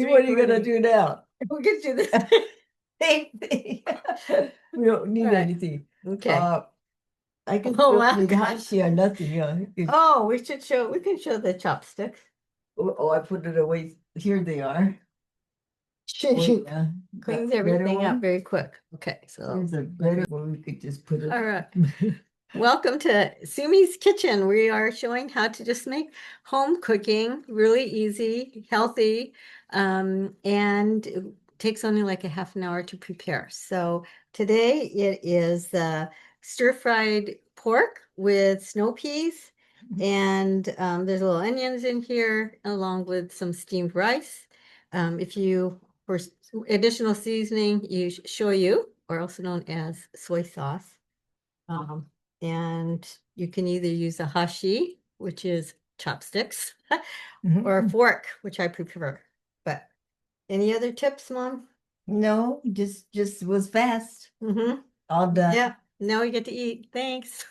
What are you gonna 3:40. do now? We'll get you this. Same thing. We don't need Right. anything. Okay. I can Oh, still wow. make hashi or nothing, Oh, we can show the chopsticks. Oh, I put it away. Here they are. She Yeah. cleans Better everything up one? very quick. Okay, so There's a better one we could just put it. all right. Welcome to Sumi's Kitchen. We are showing how to just make home cooking really easy, healthy, and it takes only like a half an hour to prepare. So today it is stir-fried pork with snow peas, and there's little onions in here along with some steamed rice. If you, for additional seasoning, use shoyu, or also known as soy sauce. Um, and you can either use a hashi, which is chopsticks, or a fork, which I prefer. But any other tips, Mom? No, just was fast. Mm-hmm. All done. Yeah, now we get to eat. Thanks.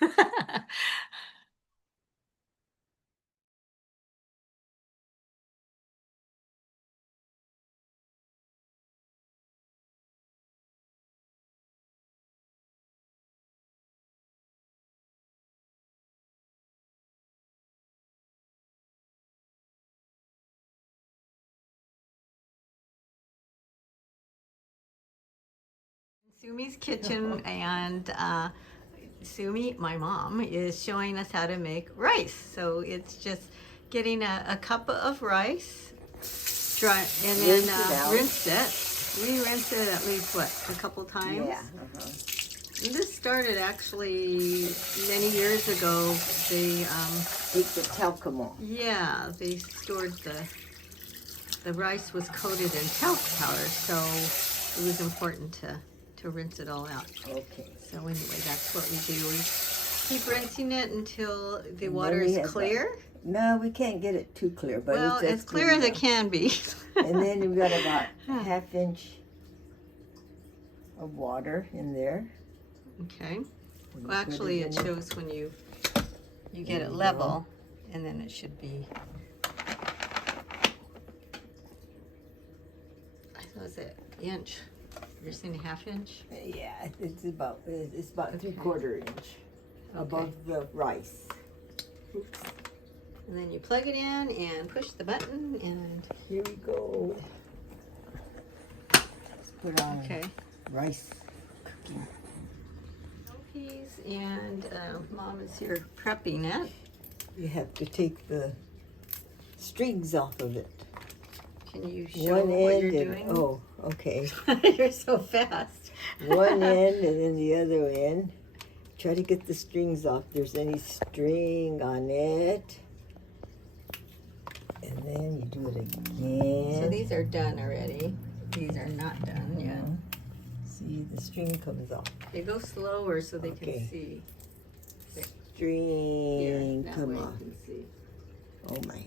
Sumi's Kitchen, and Sumi, my mom, is showing us how to make rice. So it's just getting a cup of rice, dry, and then rinse it. We rinse it at least, what, a couple times? Yeah. And this started actually many years ago. They Take the talcum off. yeah, they stored the rice was coated in talc powder, so it was important to rinse it all out. Okay. So anyway, that's what we do. We keep rinsing it until the water is clear. No, we can't get it too clear, but Well, it's as clear as it can be. And then we've got about a half inch of water in there. Okay. Well, actually, it shows when you get it level, and then it should be. So is it inch? You're saying a half inch? Yeah, it's about 3/4 inch above the rice. Oops. And then you plug it in and push the button, and Here we go. Let's put on rice cooking. peas, and Mom is here prepping it. You have to take the strings off of it. Can you show what you're doing? Oh, okay. You're so fast. One end and then the other end. Try to get the strings off. If there's any string on it. And then you do it again. So these are done already. These are not done yet. See, the string comes off. They go slower so they can see. String Yeah, come off. you can see. Oh my.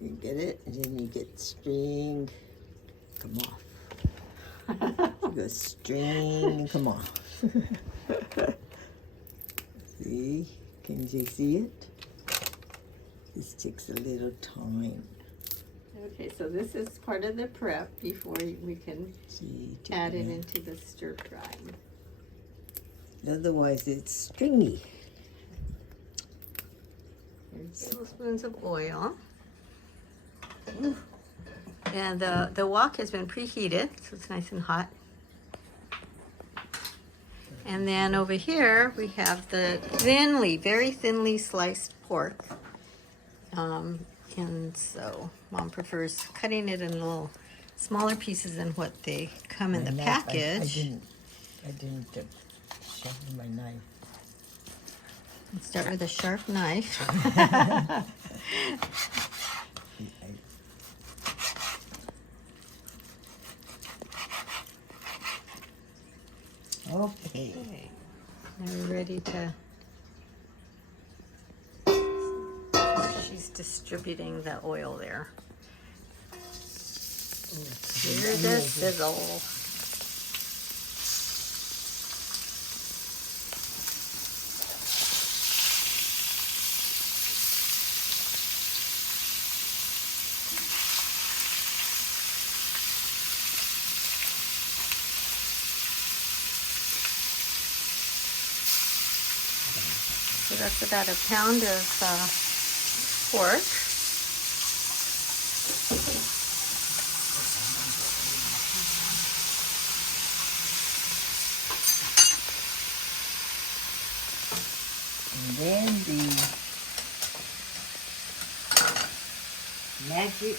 You get it, and then you get string come off. You go string come off. See? Can you see it? This takes a little time. Okay, so this is part of the prep before we can add it into the stir frying. Otherwise, it's stringy. Here's tablespoons of oil. And the wok has been preheated, so it's nice and hot. And then over here we have the very thinly sliced pork. And so Mom prefers cutting it in little smaller pieces than what they come in the package. I didn't sharpen my knife. Let's start with a sharp knife. Okay. Now we're ready to. She's distributing the oil there. Hear the sizzle. that's about a pound of pork. And then the magic.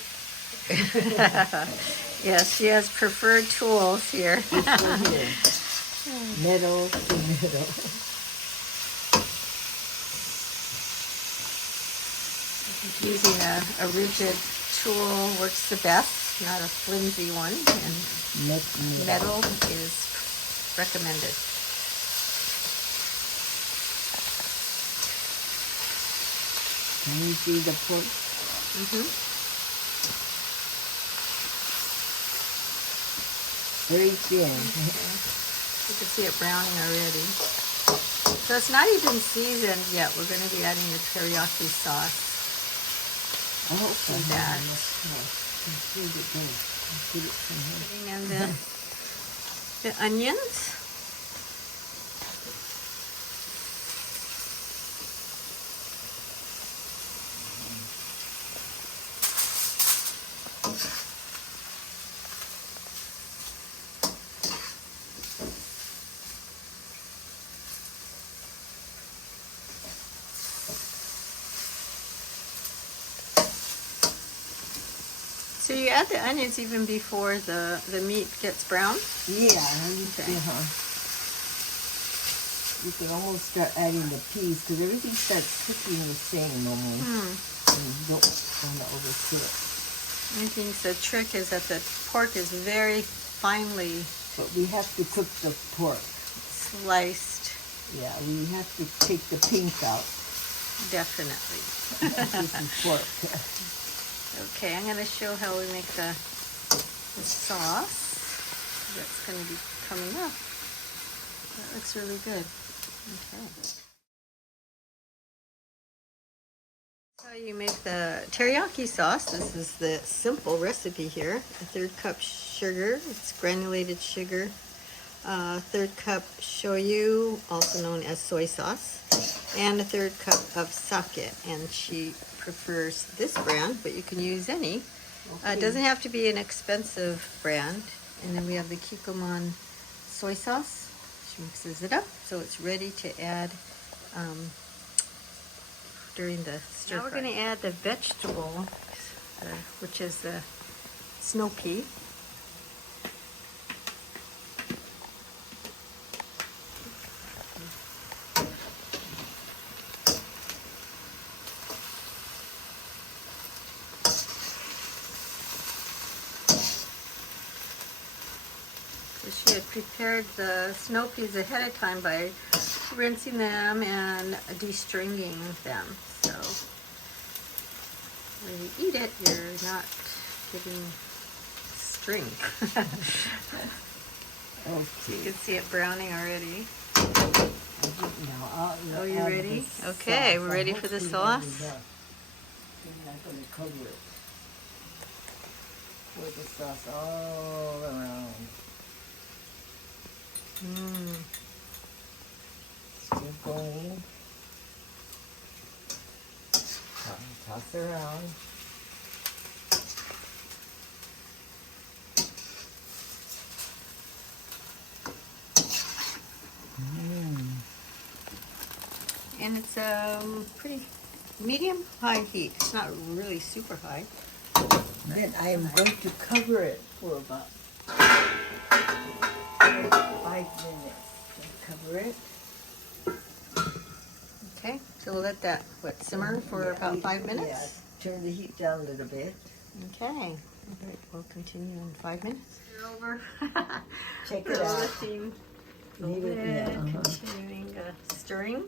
Yes, she has preferred tools here. This one here. Metal to metal. Using a rigid tool works the best, not a flimsy one, and metal is recommended. Can you see the pork? Very thin. Okay. You can see it browning already. So it's not even seasoned yet. We're going to be adding the teriyaki sauce. Oh, that. And the onions. So you add the onions even before the meat gets brown? Yeah, you can almost start adding the peas because everything starts cooking the same normally. And you don't want to overcook it. I think the trick is that the pork is very finely But we have to cook the pork. sliced. Yeah, we have to take the pink out. Definitely. This is pork. Okay, I'm going to show how we make the sauce. That's going to be coming up. That looks really good. Okay. So you make the teriyaki sauce. This is the simple recipe here. A 1/3 cup sugar. It's granulated sugar. 1/3 cup shoyu, also known as soy sauce. And a 1/3 cup of sake. And she prefers this brand, but you can use any. It doesn't have to be an expensive brand. And then we have the Kikkoman soy sauce. She mixes it up so it's ready to add during the stir fry. Now we're going to add the vegetable, which is the snow pea. She had prepared the snow peas ahead of time by rinsing them and de-stringing them. So when you eat it, you're not getting string. Okay. You can see it browning already. Oh, you ready? Okay, we're ready for the sauce. I'm not going to cover it. Pour the sauce all around. Still going. Toss around. And it's pretty medium-high heat. It's not really super high. Then I am going to cover it for about 5 minutes. Cover it. Okay, so we'll let that simmer for about 5 minutes. Yeah, turn the heat down a little bit. Okay, all right, we'll continue in 5 minutes. You're over. Check it out. Leave it, continuing stirring.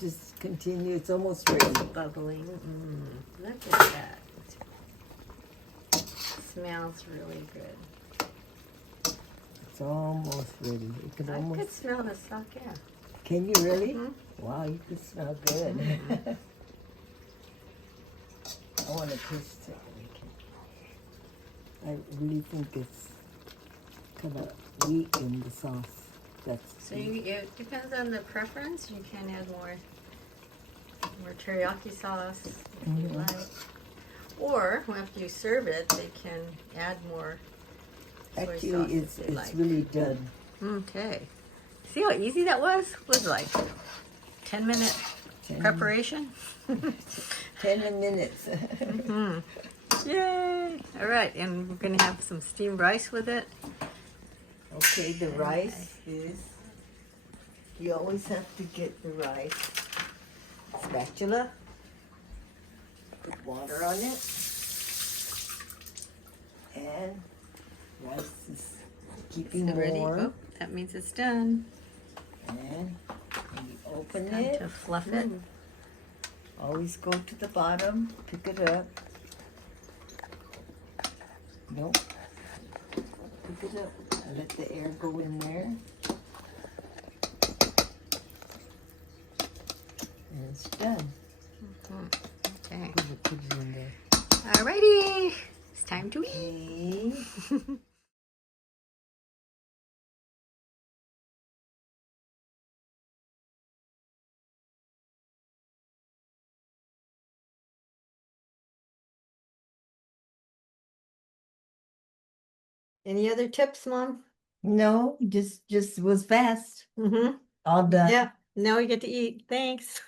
Just continue. It's almost ready. Bubbling. Look at that. Smells really good. It's almost ready. You can I almost could smell the sake. Can you really? Wow, you can smell good. I want to taste it. I really think it's kind of weak in the sauce. That's so it depends on the preference. You can add more More teriyaki sauce if you Mhm. like. Or after you serve it, they can add more soy sauce Actually, if they it's like. really done. Okay. See how easy that was? Was like 10-minute 10, preparation. 10 minutes. Hmm. Yay! All right, and we're gonna have some steamed rice with it. Okay, the rice is, you always have to get the rice spatula, put water on it, and rice is keeping Is it ready? warm. Oh, that means it's done. And when you open Time it, to fluff it. always go to the bottom, pick it up. Nope. Pick it up and let the air go in there. And it's done. Okay. Put it in there. Alrighty, it's time to eat. Okay. Any other tips, Mom? No, just was fast. Mm-hmm. All done. Yeah. Now we get to eat. Thanks.